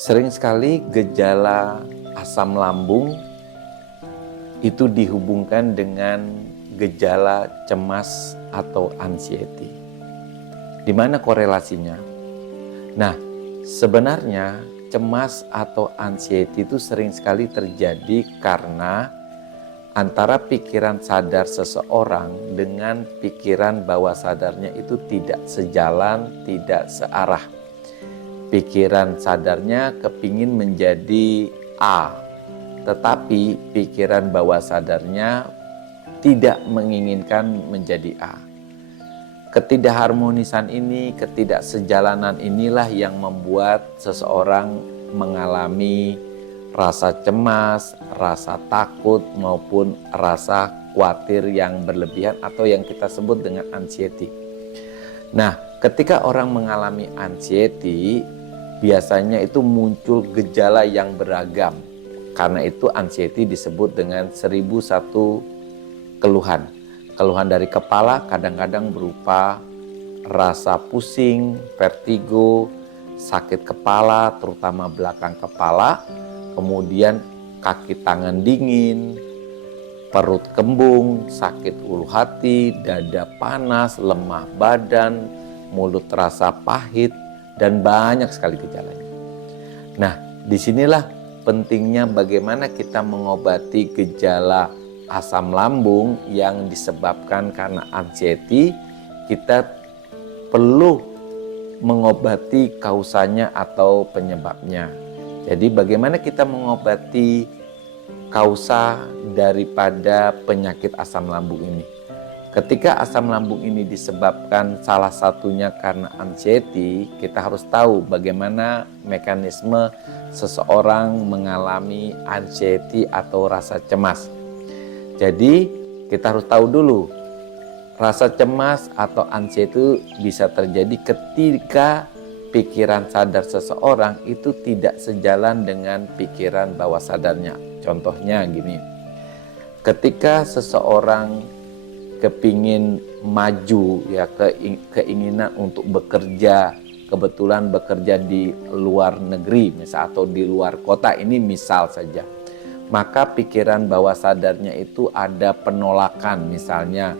Sering sekali gejala asam lambung itu dihubungkan dengan gejala cemas atau anxiety. Di mana korelasinya? Nah, sebenarnya cemas atau anxiety itu sering sekali terjadi karena antara pikiran sadar seseorang dengan pikiran bawah sadarnya itu tidak sejalan, tidak searah. Pikiran sadarnya kepingin menjadi A, tetapi pikiran bawah sadarnya tidak menginginkan menjadi A. Ketidakharmonisan ini, ketidaksejalanan inilah yang membuat seseorang mengalami rasa cemas, rasa takut maupun rasa khawatir yang berlebihan atau yang kita sebut dengan anxiety. Nah, ketika orang mengalami anxiety, biasanya itu muncul gejala yang beragam. Karena itu anxiety disebut dengan 1001 keluhan. Keluhan dari kepala kadang-kadang berupa rasa pusing, vertigo, sakit kepala, terutama belakang kepala, kemudian kaki tangan dingin, perut kembung, sakit ulu hati, dada panas, lemah badan, mulut terasa pahit, dan banyak sekali gejalanya. Nah, disinilah pentingnya bagaimana kita mengobati gejala asam lambung yang disebabkan karena anxiety. Kita perlu mengobati kausanya atau penyebabnya. Jadi bagaimana kita mengobati kausa daripada penyakit asam lambung ini? Ketika asam lambung ini disebabkan salah satunya karena anxiety, kita harus tahu bagaimana mekanisme seseorang mengalami anxiety atau rasa cemas. Jadi kita harus tahu dulu, rasa cemas atau anxiety itu bisa terjadi ketika pikiran sadar seseorang itu tidak sejalan dengan pikiran bawah sadarnya. Contohnya gini, ketika seseorang kepingin maju, ya keinginan untuk bekerja, kebetulan bekerja di luar negeri misal atau di luar kota, ini misal saja, maka pikiran bawah sadarnya itu ada penolakan. Misalnya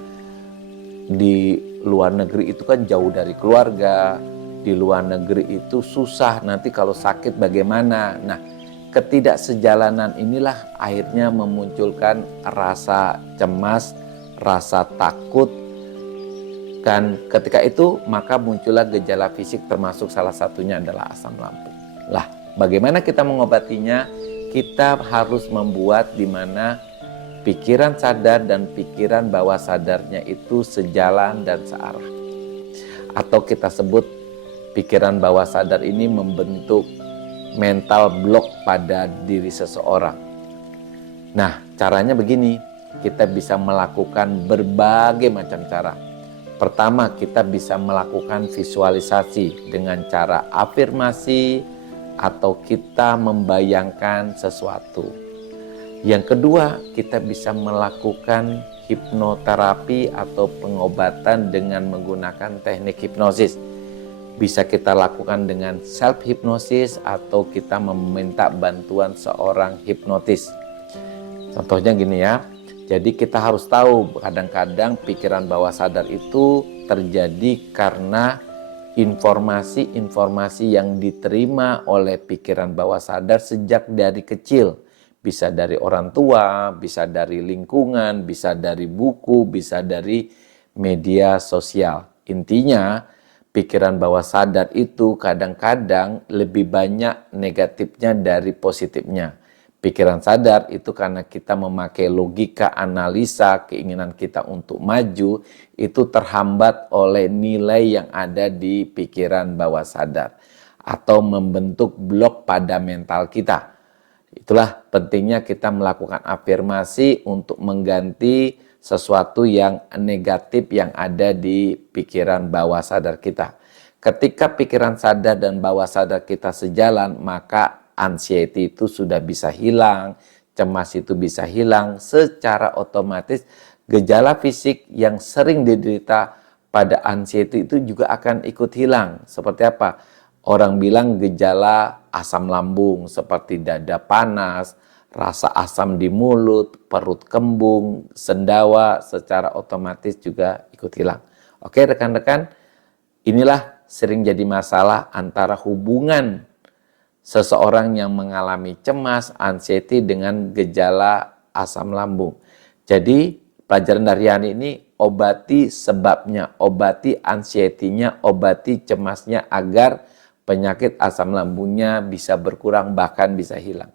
di luar negeri itu kan jauh dari keluarga, di luar negeri itu susah, nanti kalau sakit bagaimana. Nah, ketidaksejalanan inilah akhirnya memunculkan rasa cemas, rasa takut, dan ketika itu maka muncullah gejala fisik, termasuk salah satunya adalah asam lambung. Lah, bagaimana kita mengobatinya? Kita harus membuat di mana pikiran sadar dan pikiran bawah sadarnya itu sejalan dan searah. Atau kita sebut pikiran bawah sadar ini membentuk mental block pada diri seseorang. Nah, caranya begini, kita bisa melakukan berbagai macam cara. Pertama, kita bisa melakukan visualisasi dengan cara afirmasi atau kita membayangkan sesuatu. Yang kedua, kita bisa melakukan hipnoterapi atau pengobatan dengan menggunakan teknik hipnosis. Bisa kita lakukan dengan self hipnosis atau kita meminta bantuan seorang hipnotis. Contohnya gini ya, jadi kita harus tahu kadang-kadang pikiran bawah sadar itu terjadi karena informasi-informasi yang diterima oleh pikiran bawah sadar sejak dari kecil. Bisa dari orang tua, bisa dari lingkungan, bisa dari buku, bisa dari media sosial. Intinya, pikiran bawah sadar itu kadang-kadang lebih banyak negatifnya dari positifnya. Pikiran sadar itu karena kita memakai logika, analisa, keinginan kita untuk maju, itu terhambat oleh nilai yang ada di pikiran bawah sadar atau membentuk blok pada mental kita. Itulah pentingnya kita melakukan afirmasi untuk mengganti sesuatu yang negatif yang ada di pikiran bawah sadar kita. Ketika pikiran sadar dan bawah sadar kita sejalan, maka anxiety itu sudah bisa hilang, cemas itu bisa hilang, secara otomatis gejala fisik yang sering diderita pada anxiety itu juga akan ikut hilang. Seperti apa? Orang bilang gejala asam lambung seperti dada panas, rasa asam di mulut, perut kembung, sendawa secara otomatis juga ikut hilang. Oke rekan-rekan, inilah sering jadi masalah antara hubungan seseorang yang mengalami cemas, anxiety dengan gejala asam lambung. Jadi pelajaran dari hari ini obati sebabnya, obati anxiety-nya, obati cemasnya agar penyakit asam lambungnya bisa berkurang bahkan bisa hilang.